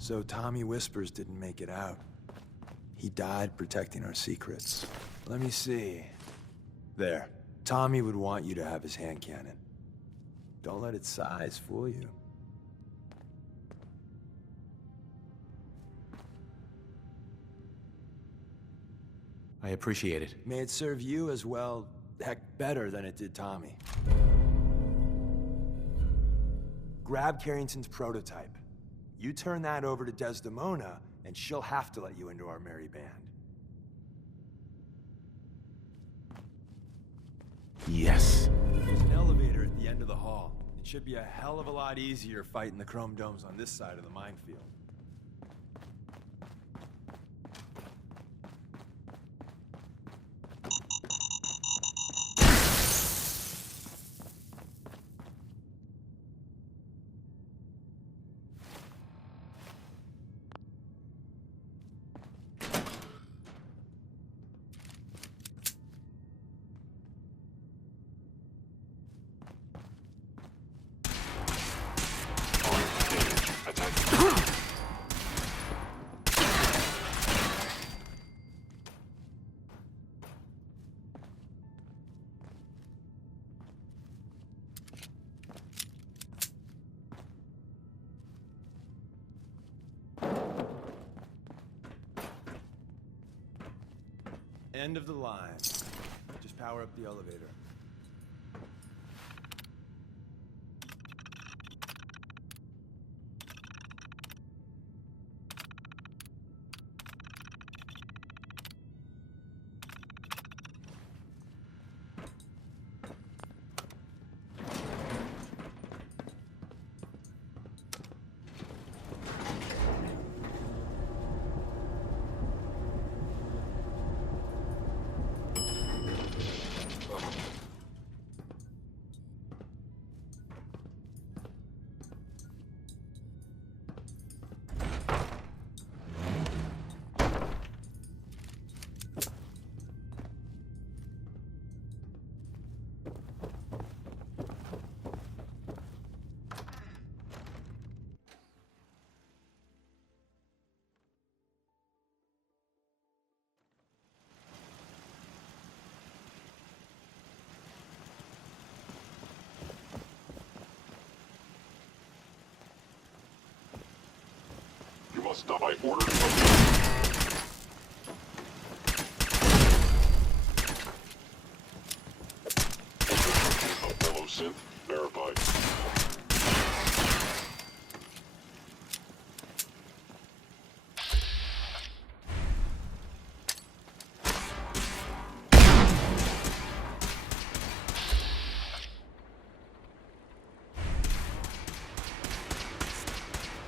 So Tommy Whispers didn't make it out. He died protecting our secrets. Let me see. There. Tommy would want you to have his hand cannon. Don't let its size fool you. I appreciate it. May it serve you as well, heck, better than it did Tommy. Grab Carrington's prototype. You turn that over to Desdemona, and she'll have to let you into our merry band. Yes. There's an elevator at the end of the hall. It should be a hell of a lot easier fighting the chrome domes on this side of the minefield. End of the line. Just power up the elevator. You must stop by order. Fellow synth verified.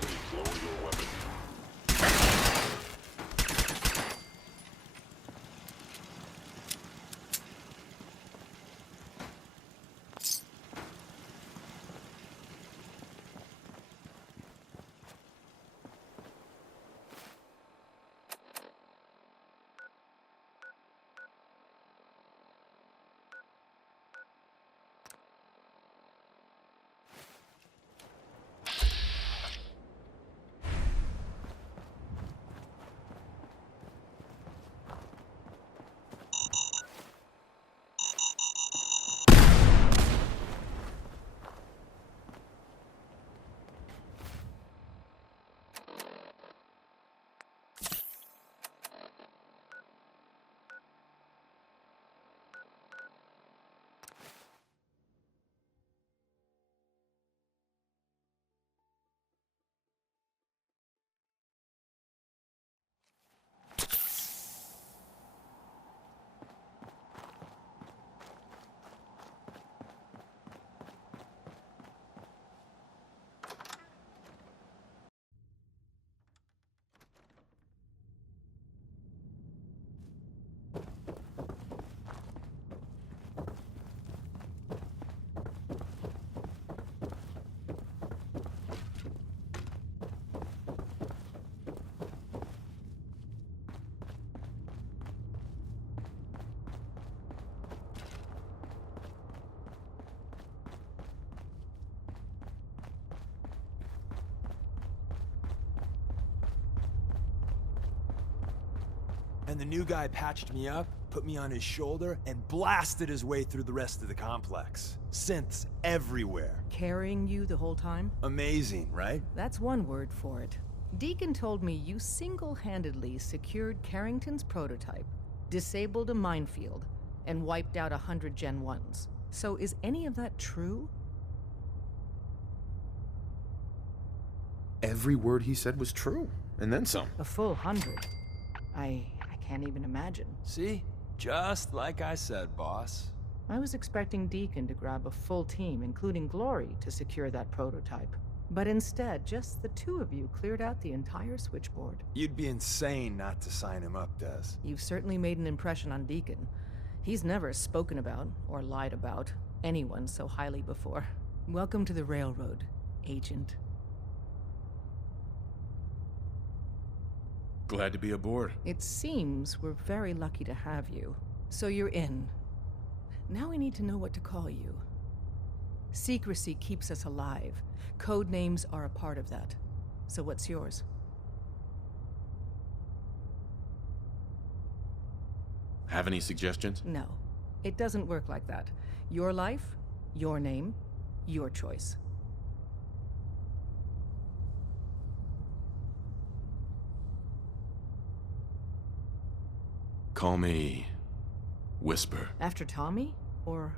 Please lower your weapon. And the new guy patched me up, put me on his shoulder, and blasted his way through the rest of the complex. Synths everywhere. Carrying you the whole time? Amazing, right? That's one word for it. Deacon told me you single-handedly secured Carrington's prototype, disabled a minefield, and wiped out 100 Gen 1s. So is any of that true? Every word he said was true, and then some. A full 100. I can't even imagine. See? Just like I said, boss. I was expecting Deacon to grab a full team, including Glory, to secure that prototype. But instead, just the two of you cleared out the entire switchboard. You'd be insane not to sign him up, Des. You've certainly made an impression on Deacon. He's never spoken about, or lied about, anyone so highly before. Welcome to the Railroad, Agent. Glad to be aboard. It seems we're very lucky to have you. So you're in. Now we need to know what to call you. Secrecy keeps us alive. Code names are a part of that. So what's yours? Have any suggestions? No. It doesn't work like that. Your life, your name, your choice. Call me Whisper. After Tommy? Or...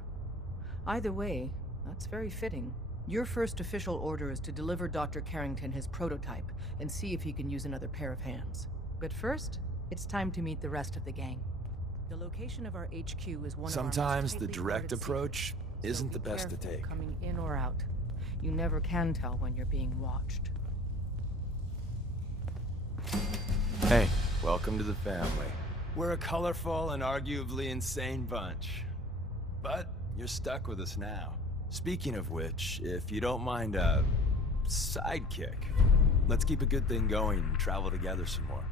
Either way, that's very fitting. Your first official order is to deliver Dr. Carrington his prototype and see if he can use another pair of hands. But first, it's time to meet the rest of the gang. The location of our HQ is one Sometimes of the our most tightly direct guarded approach secrets, so isn't be the best to careful take. Coming in or out. You never can tell when you're being watched. Hey. Welcome to the family. We're a colorful and arguably insane bunch. But you're stuck with us now. Speaking of which, if you don't mind a sidekick, let's keep a good thing going and travel together some more.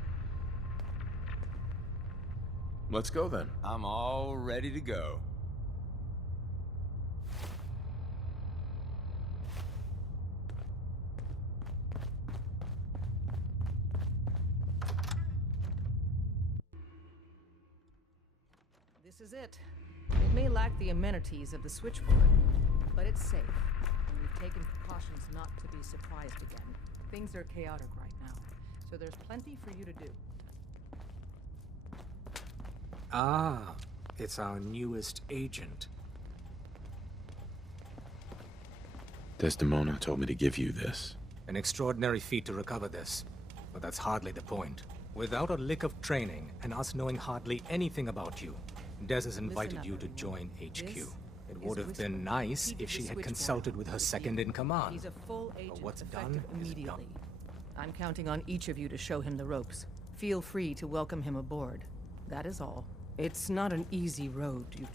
Let's go then. I'm all ready to go. This is it. It may lack the amenities of the switchboard, but it's safe, and we've taken precautions not to be surprised again. Things are chaotic right now, so there's plenty for you to do. Ah, it's our newest agent. Desdemona told me to give you this. An extraordinary feat to recover this, but that's hardly the point. Without a lick of training, and us knowing hardly anything about you, Des has invited Listen you up, to everyone. join HQ. This It is would have Whisper. been nice He did if she the had switchboard consulted with her with second you. in command. He's a full agent, what's effective done is immediately. done. I'm counting on each of you to show him the ropes. Feel free to welcome him aboard. That is all. It's not an easy road you've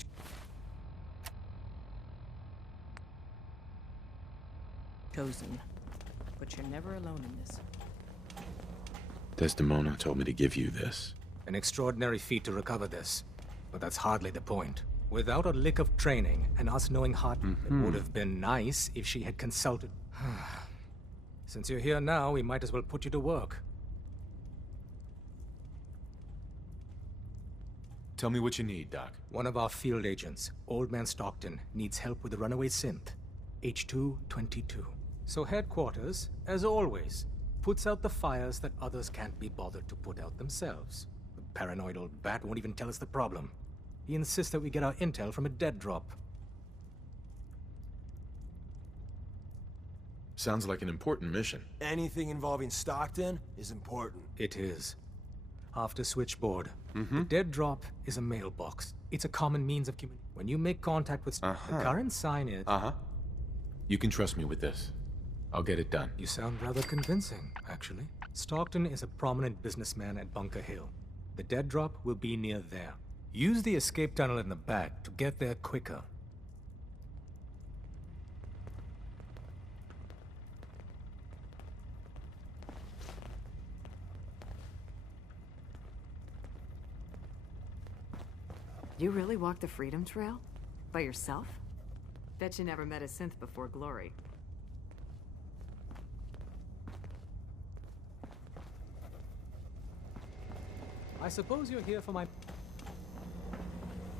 chosen, but you're never alone in this. Desdemona told me to give you this. An extraordinary feat to recover this, but that's hardly the point. Without a lick of training, and us knowing it would have been nice if she had consulted. Since you're here now, we might as well put you to work. Tell me what you need, Doc. One of our field agents, Old Man Stockton, needs help with the runaway synth, H222. So headquarters, as always, puts out the fires that others can't be bothered to put out themselves. The paranoid old bat won't even tell us the problem. He insists that we get our intel from a dead drop. Sounds like an important mission. Anything involving Stockton is important. It is. After switchboard, the dead drop is a mailbox. It's a common means of communication. When you make contact with the current sign is... You can trust me with this. I'll get it done. You sound rather convincing, actually. Stockton is a prominent businessman at Bunker Hill. The dead drop will be near there. Use the escape tunnel in the back to get there quicker. You really walked the Freedom Trail? By yourself? Bet you never met a synth before Glory. I suppose you're here for my...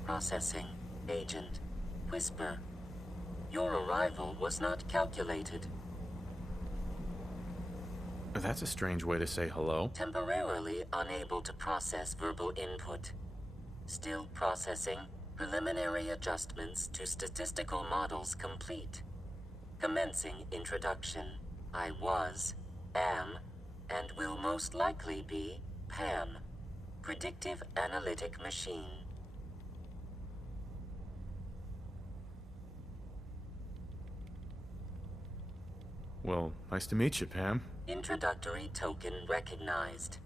Processing. Agent. Whisper. Your arrival was not calculated. That's a strange way to say hello. Temporarily unable to process verbal input. Still processing. Preliminary adjustments to statistical models complete. Commencing introduction. I was, am, and will most likely be Pam. Predictive Analytic Machine. Well, nice to meet you, Pam. Introductory token recognized.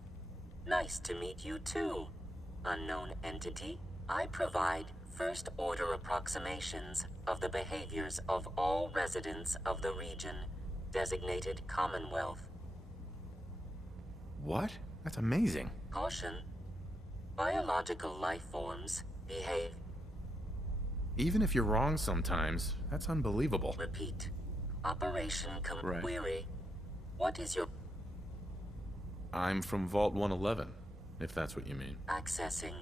Nice to meet you too, unknown entity. I provide first-order approximations of the behaviors of all residents of the region, designated Commonwealth. What? That's amazing. Caution. Biological life forms behave... Even if you're wrong sometimes, that's unbelievable. Repeat. Operation Right. Query. What is your... I'm from Vault 111, if that's what you mean. Accessing.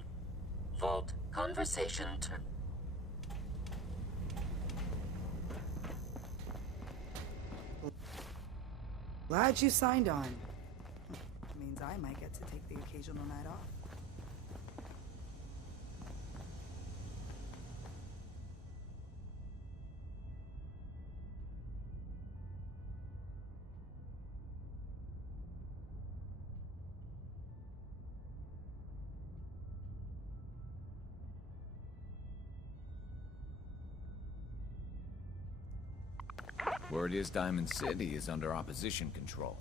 Vault. Conversation Glad you signed on. Means I might get to take the occasional night off. Word is Diamond City is under opposition control.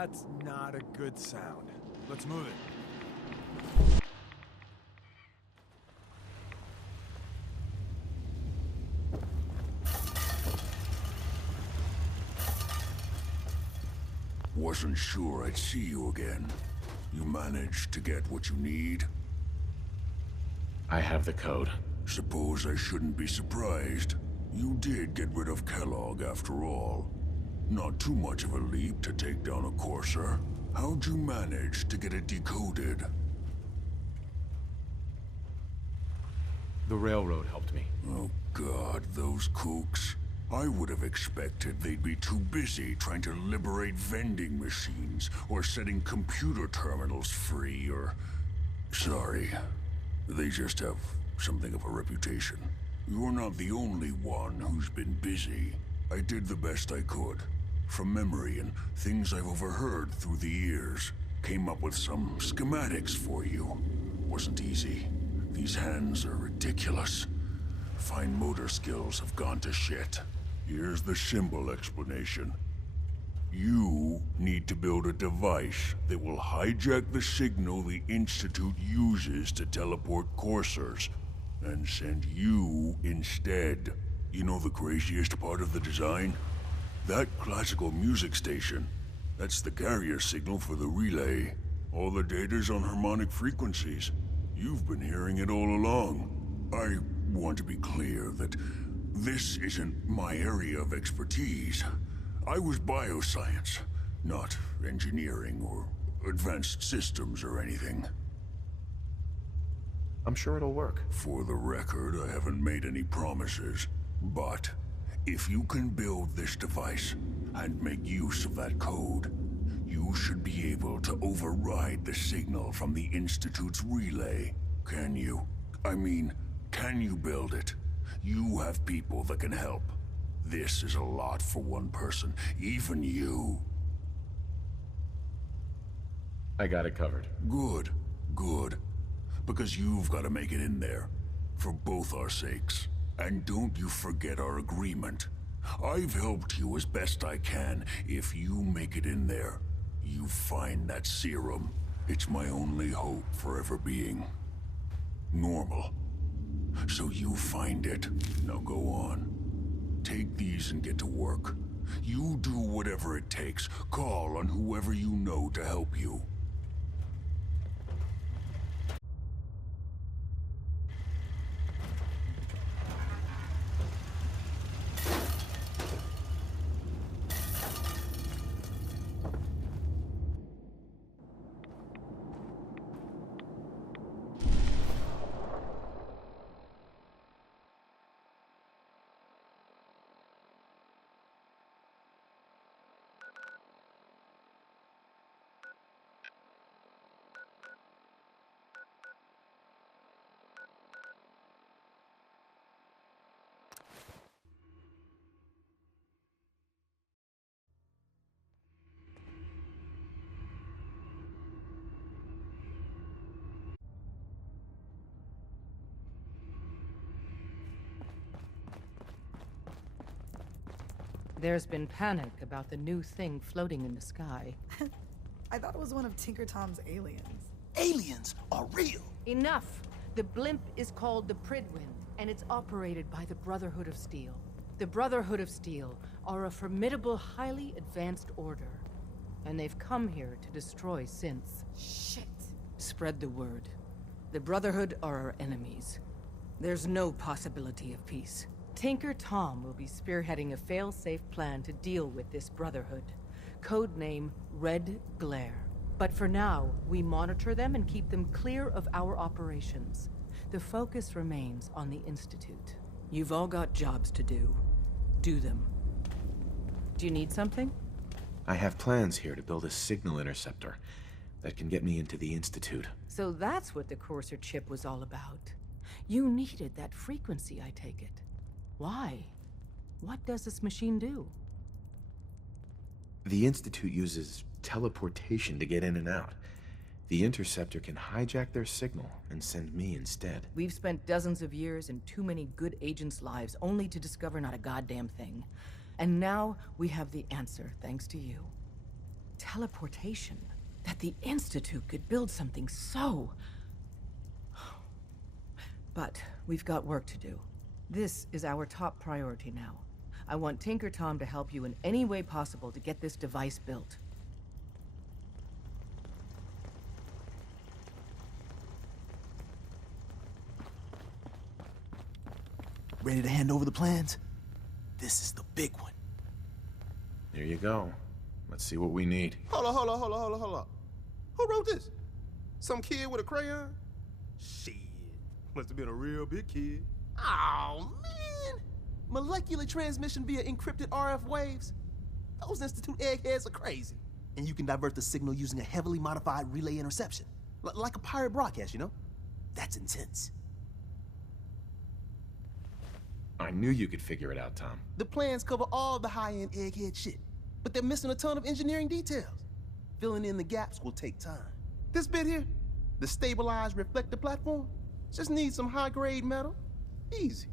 That's not a good sound. Let's move it. Wasn't sure I'd see you again. You managed to get what you need? I have the code. Suppose I shouldn't be surprised. You did get rid of Kellogg after all. Not too much of a leap to take down a Courser. How'd you manage to get it decoded? The railroad helped me. Oh God, those kooks. I would have expected they'd be too busy trying to liberate vending machines or setting computer terminals free or... Sorry. They just have something of a reputation. You're not the only one who's been busy. I did the best I could. From memory and things I've overheard through the years. Came up with some schematics for you. Wasn't easy. These hands are ridiculous. Fine motor skills have gone to shit. Here's the symbol explanation. You need to build a device that will hijack the signal the Institute uses to teleport coursers, and send you instead. You know the craziest part of the design? That classical music station. That's the carrier signal for the relay. All the data's on harmonic frequencies. You've been hearing it all along. I want to be clear that this isn't my area of expertise. I was bioscience, not engineering or advanced systems or anything. I'm sure it'll work. For the record, I haven't made any promises, but if you can build this device and make use of that code, you should be able to override the signal from the Institute's relay. Can you? I mean, can you build it? You have people that can help. This is a lot for one person, even you. I got it covered. Good, good. Because you've got to make it in there. For both our sakes. And don't you forget our agreement. I've helped you as best I can. If you make it in there, you find that serum. It's my only hope for ever being normal. So you find it. Now go on. Take these and get to work. You do whatever it takes. Call on whoever you know to help you. There's been panic about the new thing floating in the sky. I thought it was one of Tinker Tom's aliens. Aliens are real. Enough! The blimp is called the Pridwind, and it's operated by the Brotherhood of Steel. The Brotherhood of Steel are a formidable, highly advanced order. And they've come here to destroy synths. Shit. Spread the word. The Brotherhood are our enemies. There's no possibility of peace. Tinker Tom will be spearheading a fail-safe plan to deal with this Brotherhood. Codename Red Glare. But for now, we monitor them and keep them clear of our operations. The focus remains on the Institute. You've all got jobs to do. Do them. Do you need something? I have plans here to build a signal interceptor that can get me into the Institute. So that's what the Courser chip was all about. You needed that frequency, I take it. Why? What does this machine do? The Institute uses teleportation to get in and out. The interceptor can hijack their signal and send me instead. We've spent dozens of years and too many good agents' lives only to discover not a goddamn thing. And now we have the answer, thanks to you. Teleportation. That the Institute could build something so... But we've got work to do. This is our top priority now. I want Tinker Tom to help you in any way possible to get this device built. Ready to hand over the plans? This is the big one. Here you go. Let's see what we need. Hold on. Who wrote this? Some kid with a crayon? Shit. Must have been a real big kid. Oh, man. Molecular transmission via encrypted RF waves? Those Institute eggheads are crazy. And you can divert the signal using a heavily modified relay interception. Like a pirate broadcast, you know? That's intense. I knew you could figure it out, Tom. The plans cover all the high-end egghead shit, but they're missing a ton of engineering details. Filling in the gaps will take time. This bit here, the stabilized reflector platform, just needs some high-grade metal. Easy.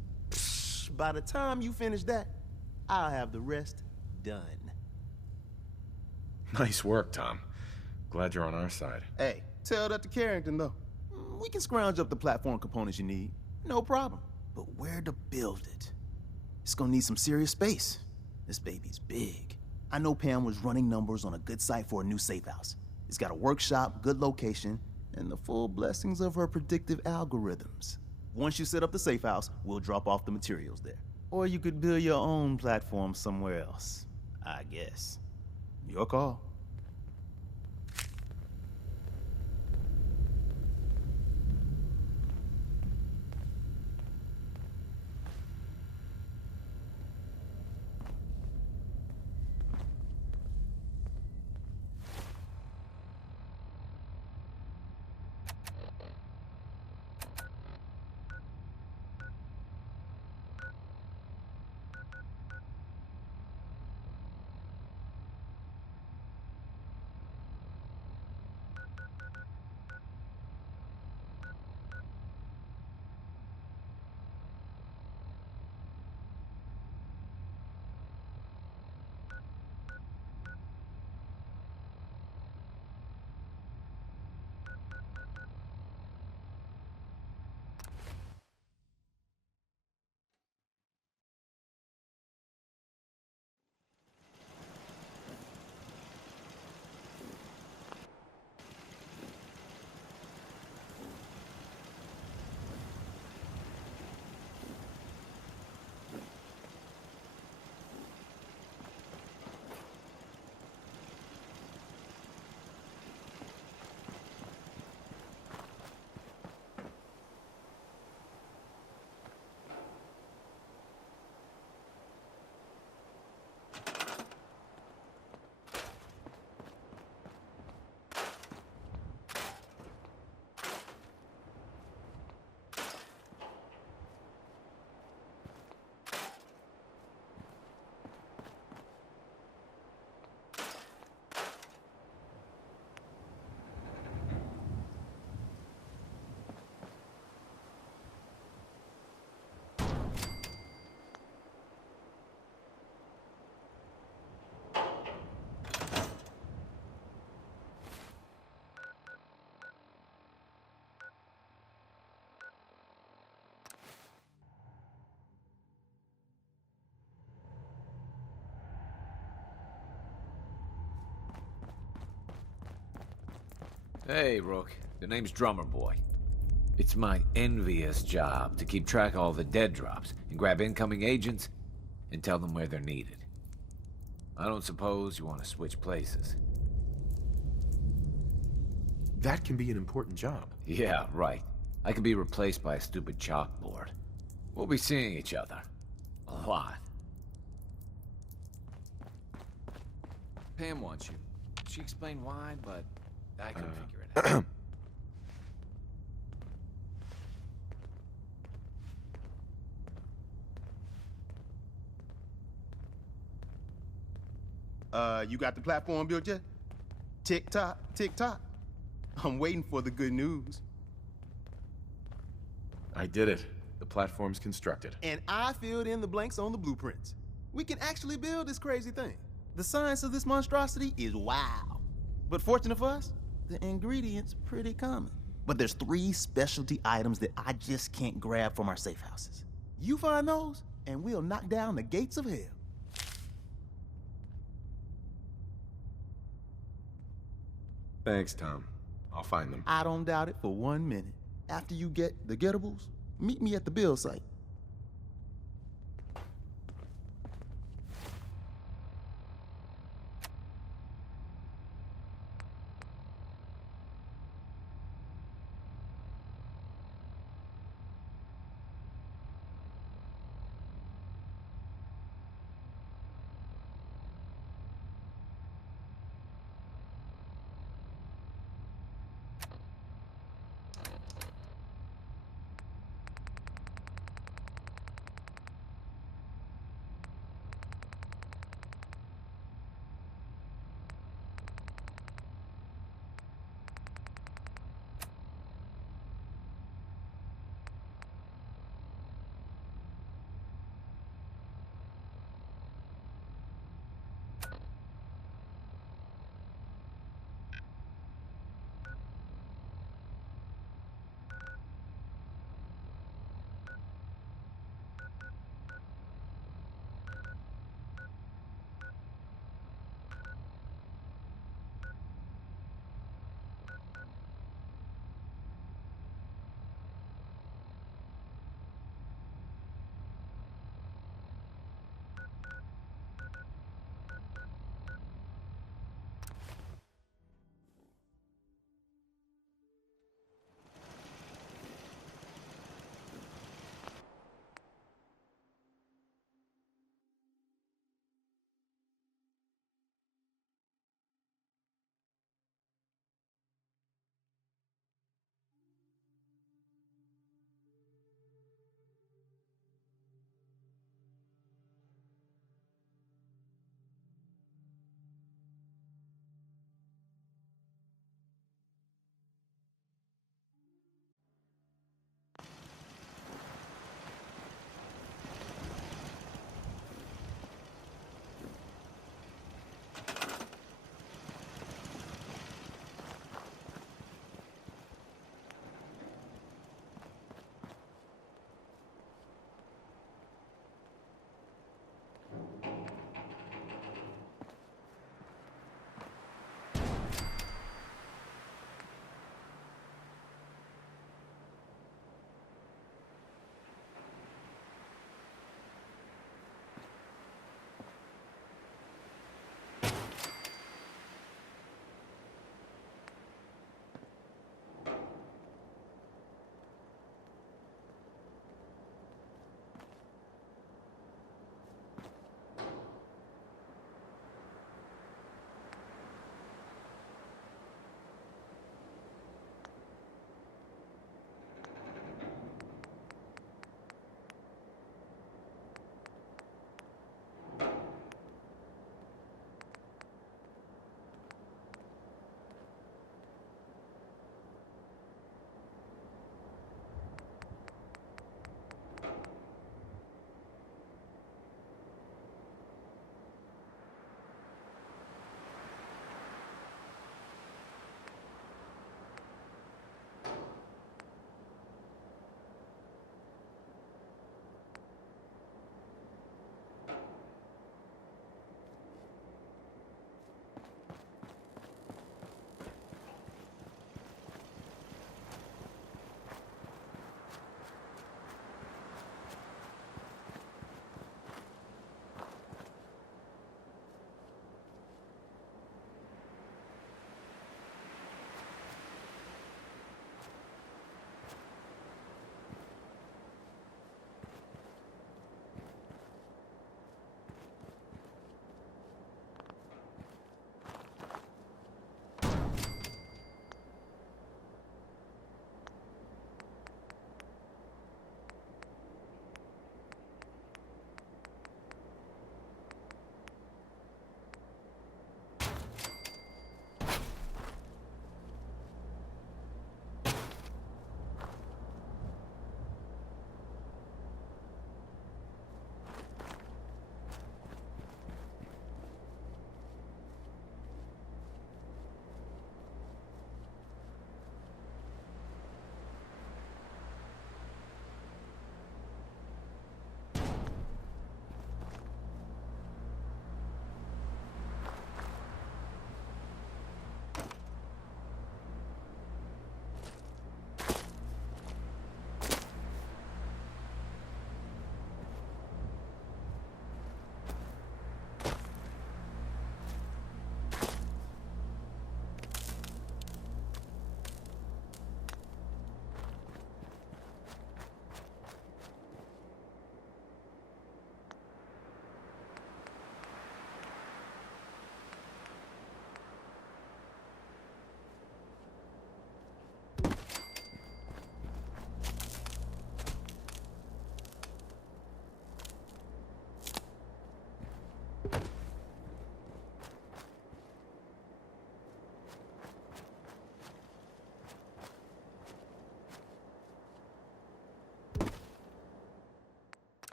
By the time you finish that, I'll have the rest done. Nice work, Tom. Glad you're on our side. Hey, tell that to Carrington, though. We can scrounge up the platform components you need. No problem. But where to build it? It's gonna need some serious space. This baby's big. I know Pam was running numbers on a good site for a new safe house. It's got a workshop, good location, and the full blessings of her predictive algorithms. Once you set up the safe house, we'll drop off the materials there. Or you could build your own platform somewhere else, I guess. Your call. Hey, Rook. The name's Drummer Boy. It's my envious job to keep track of all the dead drops and grab incoming agents and tell them where they're needed. I don't suppose you want to switch places. That can be an important job. Yeah, right. I could be replaced by a stupid chalkboard. We'll be seeing each other. A lot. Pam wants you. She explained why, but I can figure it out. You got the platform built yet? Tick tock, tick tock. I'm waiting for the good news. I did it. The platform's constructed. And I filled in the blanks on the blueprints. We can actually build this crazy thing. The science of this monstrosity is wow. But fortunate for us, the ingredients pretty common. But there's 3 specialty items that I just can't grab from our safe houses. You find those, and we'll knock down the gates of hell. Thanks, Tom. I'll find them. I don't doubt it for 1 minute. After you get the getables, meet me at the build site.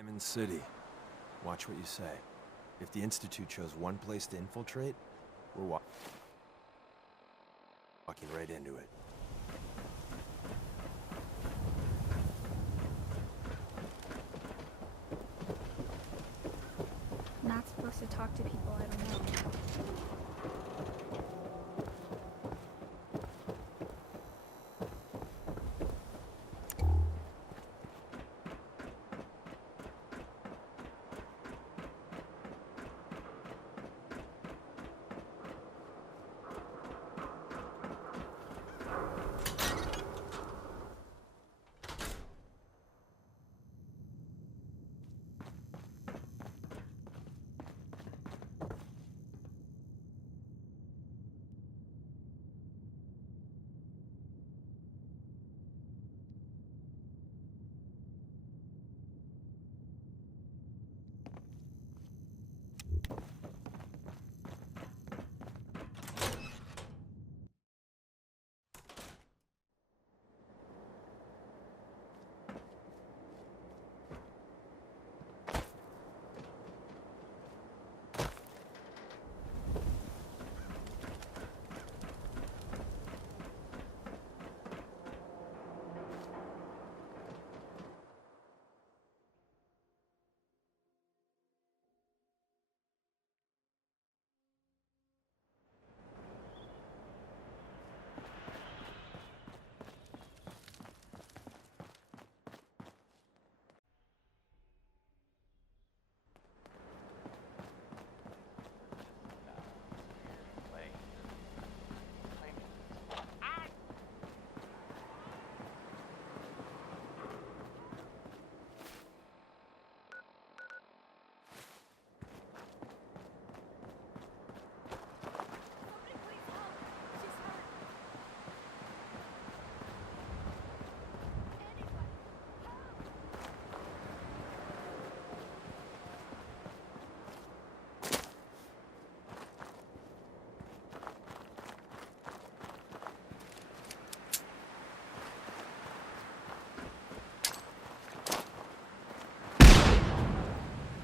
Diamond City. Watch what you say. If the Institute chose one place to infiltrate, we're walking right into it. Not supposed to talk to people I don't know.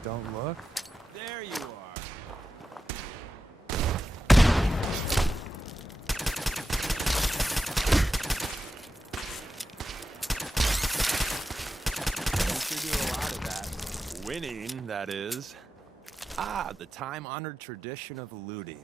Don't look. There you are. You sure do a lot of that. Winning, that is. Ah, the time-honored tradition of looting.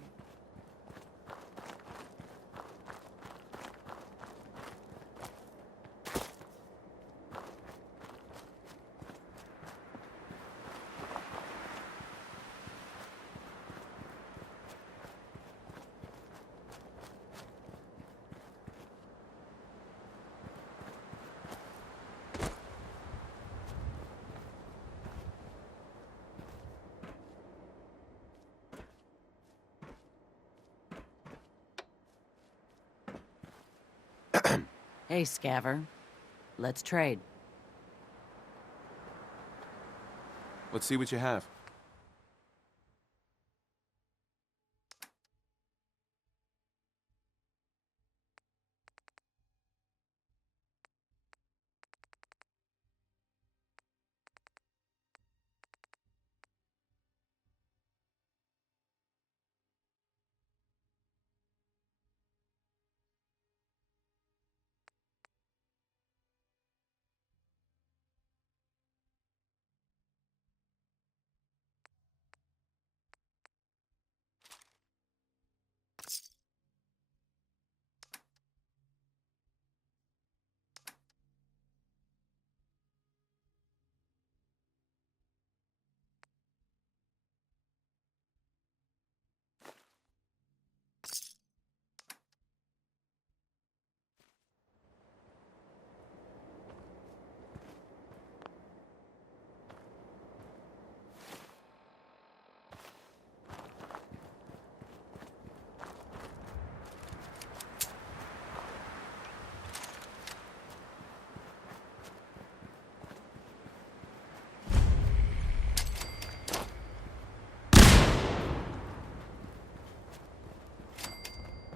Hey, Scaver. Let's trade. Let's see what you have.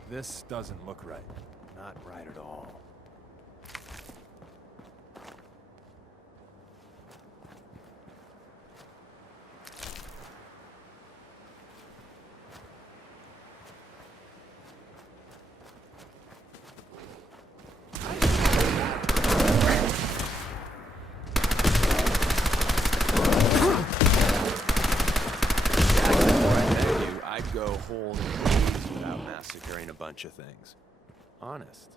This doesn't look right. Not right at all. go whole days without massacring a bunch of things. Honest.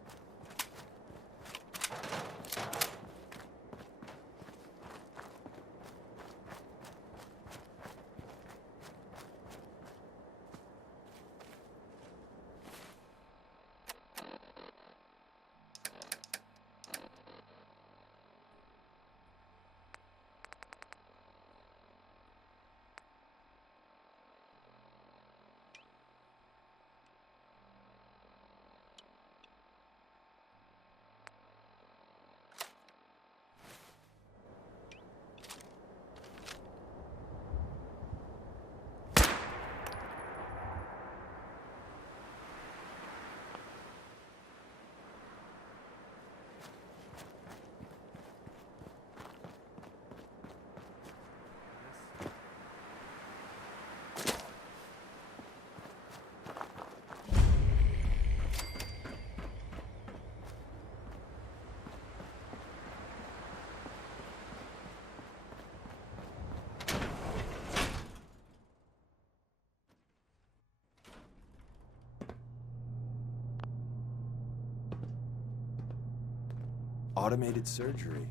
Automated surgery.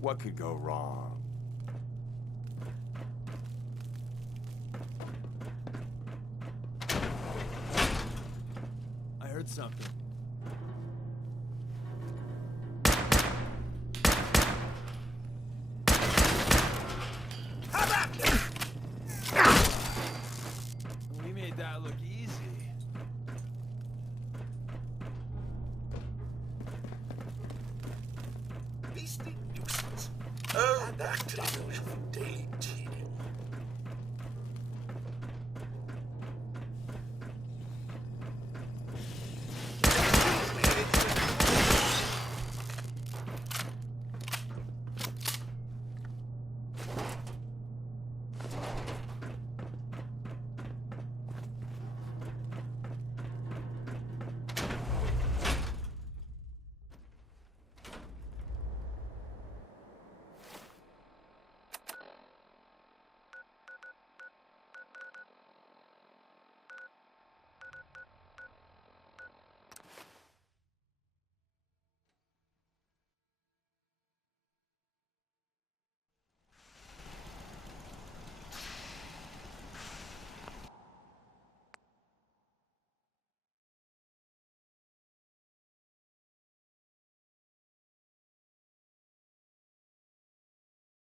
What could go wrong? I heard something. We made that look easy. Beastly nuisance. Oh, back to the usual daily tedium.